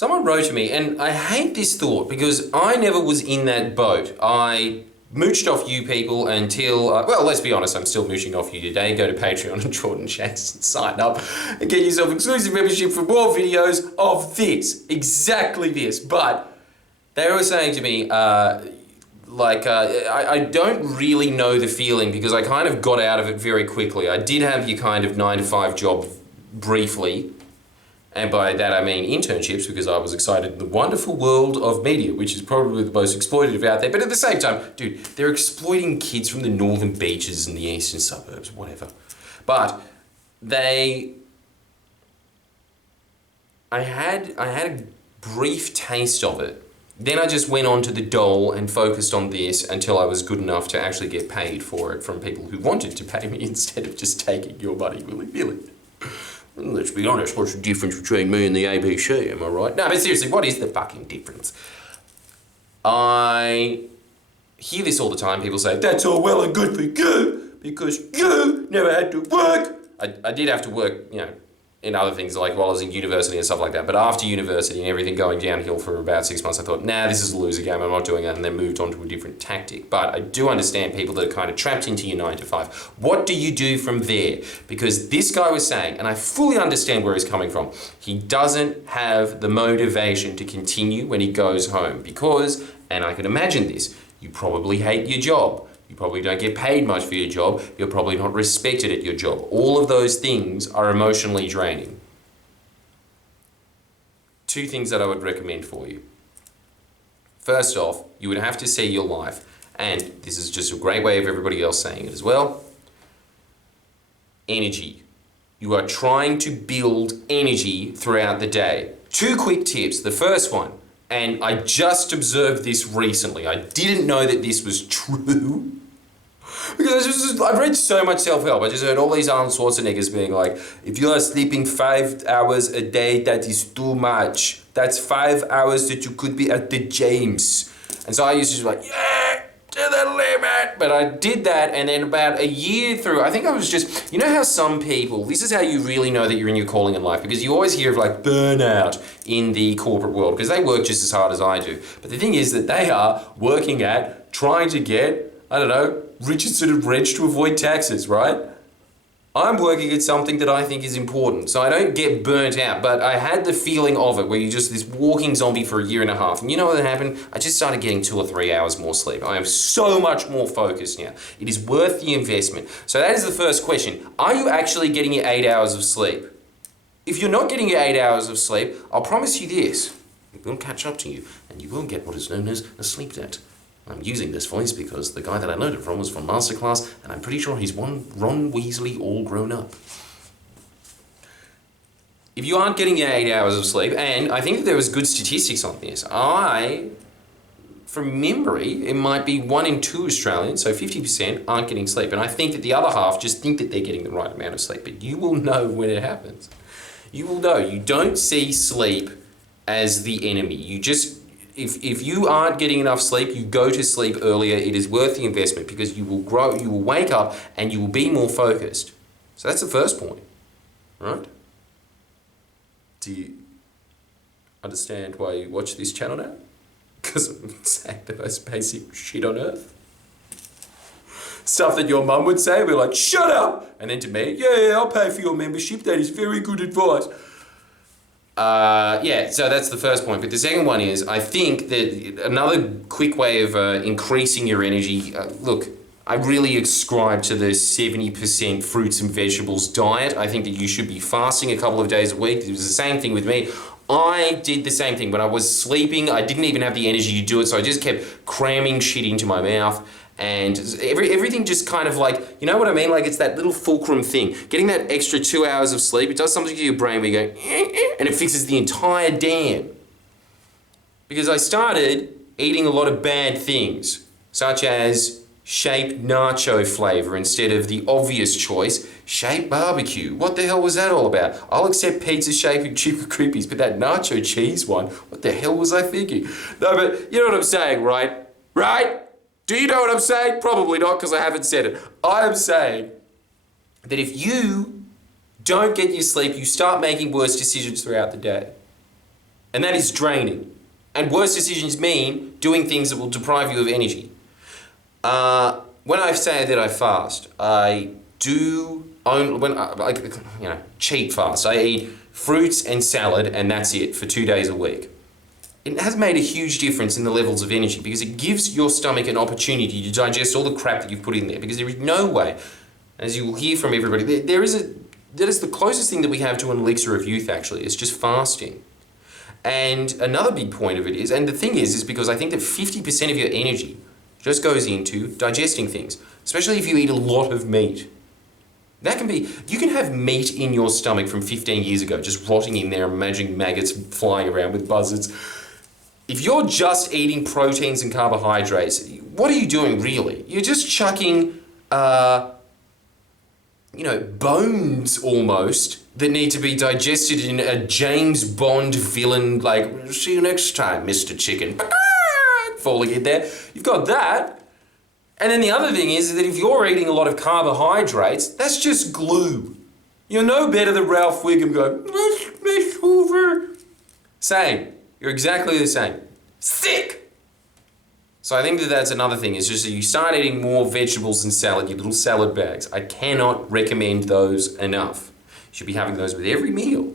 Someone wrote to me, and I hate this thought because I never was in that boat. I mooched off you people until, well, let's be honest, I'm still mooching off you today. Go to Patreon and Jordan Shanks and sign up and get yourself exclusive membership for more videos of this, exactly this. But they were saying to me, I don't really know the feeling because I kind of got out of it very quickly. I did have your kind of 9-to-5 job briefly. And by that I mean internships, because I was excited in the wonderful world of media, which is probably the most exploitative out there. But at the same time, dude, they're exploiting kids from the northern beaches and the eastern suburbs, whatever. But I had a brief taste of it. Then I just went on to the dole and focused on this until I was good enough to actually get paid for it from people who wanted to pay me instead of just taking your money willy-nilly. Let's be honest, what's the difference between me and the ABC, am I right? No, but seriously, what is the fucking difference? I hear this all the time. People say, that's all well and good for you, because you never had to work. I did have to work, in other things, like while I was in university and stuff like that. But after university and everything going downhill for about 6 months, I thought, nah, this is a loser game, I'm not doing it, and then moved on to a different tactic. But I do understand people that are kind of trapped into your 9-to-5. What do you do from there? Because this guy was saying, and I fully understand where he's coming from, he doesn't have the motivation to continue when he goes home. Because, and I can imagine this, you probably hate your job. You probably don't get paid much for your job. You're probably not respected at your job. All of those things are emotionally draining. 2 things that I would recommend for you. First off, you would have to see your life, and this is just a great way of everybody else saying it as well. Energy. You are trying to build energy throughout the day. 2 quick tips. The first one, and I just observed this recently. I didn't know that this was true. Because I've read so much self-help. I just heard all these Arnold Schwarzeneggers being like, if you are sleeping 5 hours a day, that is too much. That's 5 hours that you could be at the James. And so I used to be like, yeah, to the limit. But I did that, and then about a year through, I think I was just, you know how some people, this is how you really know that you're in your calling in life, because you always hear of like burnout in the corporate world, because they work just as hard as I do. But the thing is that they are working at trying to get, I don't know, Richardson and Wrench to avoid taxes, right? I'm working at something that I think is important, so I don't get burnt out, but I had the feeling of it where you're just this walking zombie for a year and a half, and you know what happened? I just started getting 2 or 3 hours more sleep. I am so much more focused now. It is worth the investment. So that is the first question. Are you actually getting your 8 hours of sleep? If you're not getting your 8 hours of sleep, I'll promise you this. It will catch up to you, and you will get what is known as a sleep debt. I'm using this voice because the guy that I learned it from was from Masterclass, and I'm pretty sure he's one Ron Weasley all grown up. If you aren't getting your 8 hours of sleep, and I think that there was good statistics on this, from memory, it might be 1 in 2 Australians, so 50% aren't getting sleep. And I think that the other half just think that they're getting the right amount of sleep, but you will know when it happens. You will know. You don't see sleep as the enemy. You just, if you aren't getting enough sleep, you go to sleep earlier. It is worth the investment because you will grow, you will wake up and you will be more focused. So that's the first point, right? Do you understand why you watch this channel now? Because I'm saying the most basic shit on earth. Stuff that your mum would say, we're like, shut up! And then to me, yeah, I'll pay for your membership. That is very good advice. So that's the first point. But the second one is, I think that another quick way of increasing your energy, look, I really ascribe to the 70% fruits and vegetables diet. I think that you should be fasting a couple of days a week. It was the same thing with me. I did the same thing. When I was sleeping, I didn't even have the energy to do it, so I just kept cramming shit into my mouth. And everything just kind of like, you know what I mean? Like it's that little fulcrum thing. Getting that extra 2 hours of sleep, it does something to your brain where you go, and it fixes the entire dam. Because I started eating a lot of bad things, such as Shape nacho flavor instead of the obvious choice, Shape barbecue. What the hell was that all about? I'll accept pizza shape and chicken creepies, but that nacho cheese one, what the hell was I thinking? No, but you know what I'm saying, right? Right? Do you know what I'm saying? Probably not, because I haven't said it. I am saying that if you don't get your sleep, you start making worse decisions throughout the day. And that is draining. And worse decisions mean doing things that will deprive you of energy. When I say that I fast, I do cheat fast. I eat fruits and salad and that's it for 2 days a week. It has made a huge difference in the levels of energy because it gives your stomach an opportunity to digest all the crap that you've put in there, because there is no way, as you will hear from everybody, that is the closest thing that we have to an elixir of youth actually. It's just fasting. And another big point of it is, and the thing is because I think that 50% of your energy just goes into digesting things, especially if you eat a lot of meat. That can be, you can have meat in your stomach from 15 years ago, just rotting in there, imagining maggots flying around with buzzards. If you're just eating proteins and carbohydrates, what are you doing really? You're just chucking, bones almost that need to be digested in a James Bond villain, like, see you next time, Mr. Chicken. Falling in there. You've got that. And then the other thing is that if you're eating a lot of carbohydrates, that's just glue. You're no better than Ralph Wiggum going, Miss Hoover. Same. You're exactly the same. Sick! So I think that that's another thing, is just that you start eating more vegetables and salad, your little salad bags. I cannot recommend those enough. You should be having those with every meal.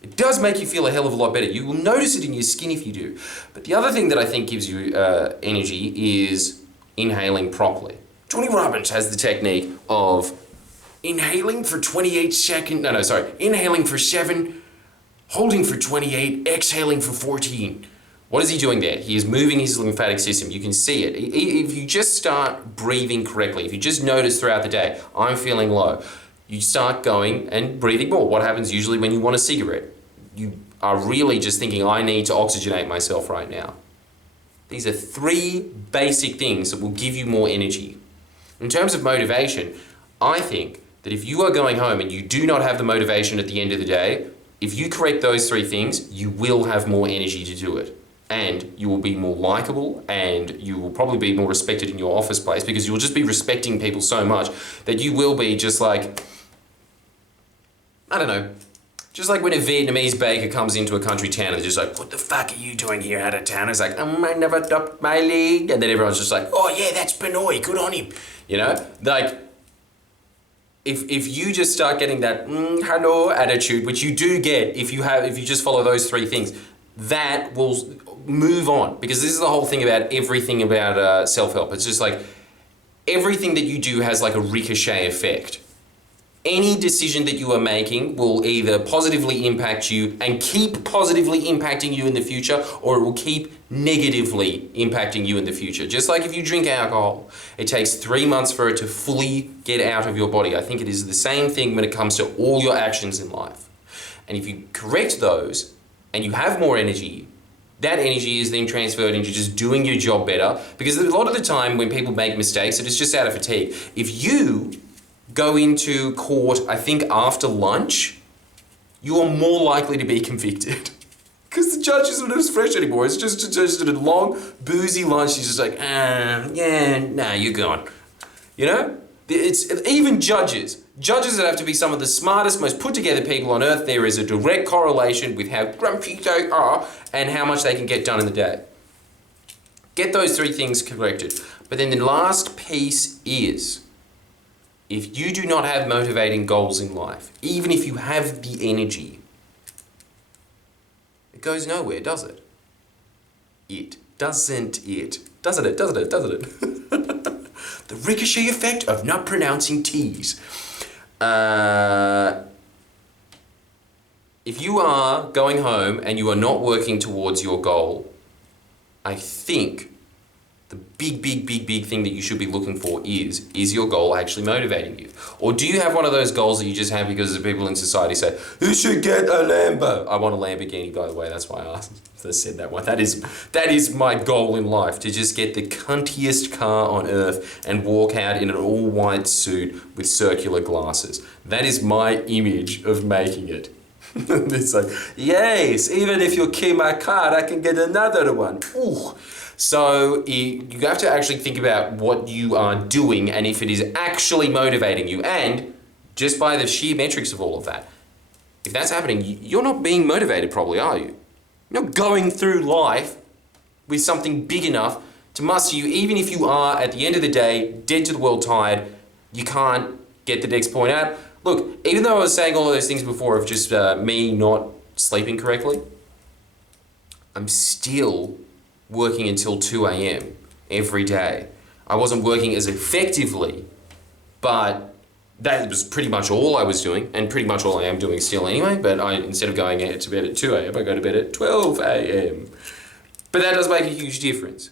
It does make you feel a hell of a lot better. You will notice it in your skin if you do. But the other thing that I think gives you energy is inhaling properly. Tony Robbins has the technique of inhaling for 28 seconds. Inhaling for 7, holding for 28, exhaling for 14. What is he doing there? He is moving his lymphatic system. You can see it. If you just start breathing correctly, if you just notice throughout the day, I'm feeling low, you start going and breathing more. What happens usually when you want a cigarette? You are really just thinking, I need to oxygenate myself right now. These are 3 basic things that will give you more energy. In terms of motivation, I think that if you are going home and you do not have the motivation at the end of the day, if you correct those 3 things, you will have more energy to do it. And you will be more likable, and you will probably be more respected in your office place, because you'll just be respecting people so much that you will be just like, I don't know, just like when a Vietnamese baker comes into a country town and they're just like, what the fuck are you doing here out of town? It's like, I never dropped my leg. And then everyone's just like, oh yeah, that's Benoit, good on him. You know, like, if you just start getting that hello attitude, which you do get if you just follow those 3 things, that will move on. Because this is the whole thing about everything about self-help. It's just like, everything that you do has like a ricochet effect. Any decision that you are making will either positively impact you and keep positively impacting you in the future, or it will keep negatively impacting you in the future. Just like if you drink alcohol, it takes 3 months for it to fully get out of your body. I think it is the same thing when it comes to all your actions in life. And if you correct those and you have more energy, that energy is then transferred into just doing your job better. Because a lot of the time when people make mistakes, it is just out of fatigue. If you go into court, I think after lunch, you are more likely to be convicted. Because the judge isn't as fresh anymore. It's just a long, boozy lunch. He's just like, you're gone. You know? It's even judges that have to be some of the smartest, most put together people on earth, there is a direct correlation with how grumpy they are and how much they can get done in the day. Get those 3 things corrected. But then the last piece is, if you do not have motivating goals in life, even if you have the energy, it goes nowhere, does it? Doesn't it? The ricochet effect of not pronouncing T's. If you are going home and you are not working towards your goal, I think the big thing that you should be looking for is your goal actually motivating you? Or do you have one of those goals that you just have because the people in society say, who should get a Lambo? I want a Lamborghini, by the way, that's why I said that one. That is my goal in life, to just get the cuntiest car on earth and walk out in an all-white suit with circular glasses. That is my image of making it. It's like, yes, even if you kill my car, I can get another one. Ooh. So you have to actually think about what you are doing and if it is actually motivating you. And just by the sheer metrics of all of that, if that's happening, you're not being motivated probably, are you? You're not going through life with something big enough to muster you, even if you are, at the end of the day, dead to the world tired, you can't get the next point out. Look, even though I was saying all of those things before of just me not sleeping correctly, I'm still working until 2 a.m. every day. I wasn't working as effectively, but that was pretty much all I was doing, and pretty much all I am doing still anyway, but instead of going to bed at 2 a.m., I go to bed at 12 a.m. But that does make a huge difference.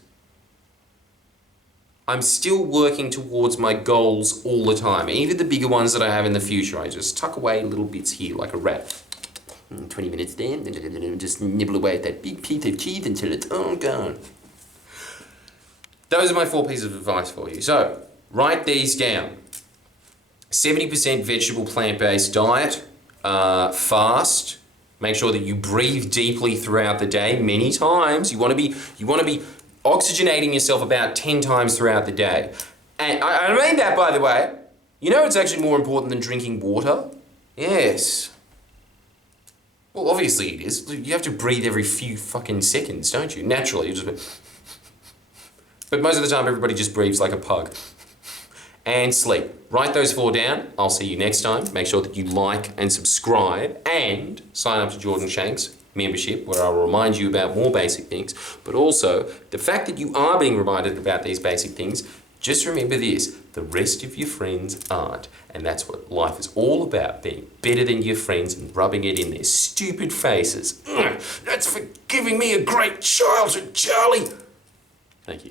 I'm still working towards my goals all the time, even the bigger ones that I have in the future. I just tuck away little bits here like a rat. 20 minutes there, just nibble away at that big piece of cheese until it's all gone. Those are my 4 pieces of advice for you. So, write these down. 70% vegetable plant-based diet, fast. Make sure that you breathe deeply throughout the day, many times. You want to be oxygenating yourself about 10 times throughout the day. And I mean that, by the way. You know it's actually more important than drinking water? Yes. Well, obviously it is. You have to breathe every few fucking seconds, don't you? Naturally, you just... But most of the time, everybody just breathes like a pug. And sleep. Write those 4 down. I'll see you next time. Make sure that you like and subscribe and sign up to Jordan Shanks membership, where I'll remind you about more basic things. But also, the fact that you are being reminded about these basic things, just remember this, the rest of your friends aren't. And that's what life is all about, being better than your friends and rubbing it in their stupid faces. That's for giving me a great childhood, Charlie. Thank you.